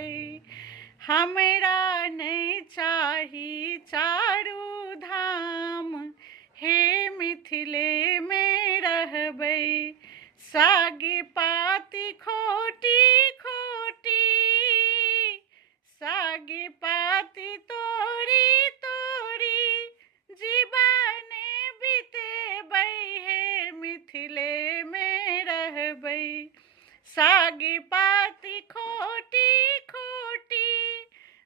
रहबै। हमरा नहीं चाही चारू धाम, हे मिथिले में रहबै। सागी पाती खोटी खोटी, सागी पाती तोरी तोरी, जीवने बितेबै, हे मिथिले में रहबै। सागी पाती खोटी खोटी,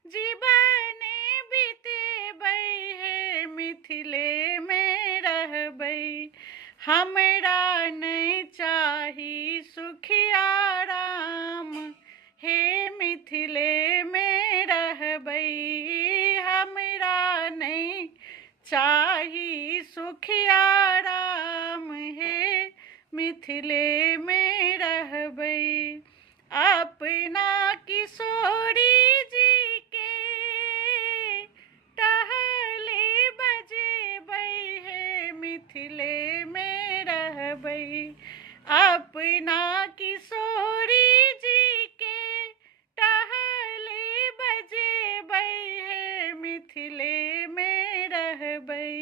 जीवने बितेबै, हे मिथिले में रहबै। हमरा नहीं चाही सुखिया राम, हे मिथिले में रहबै। हमरा नहीं चाही सुखिया राम, हे मिथिले में रहबै। अपना किशोरी जी के टहले बजेबै, हे मिथिले में रहबै। अपना किशोरी जी के टहले बजेबै, हे मिथिले में रहबै।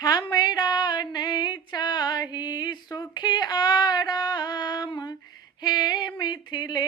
हमरा नहीं चाही सुख आराम, हे मिथिले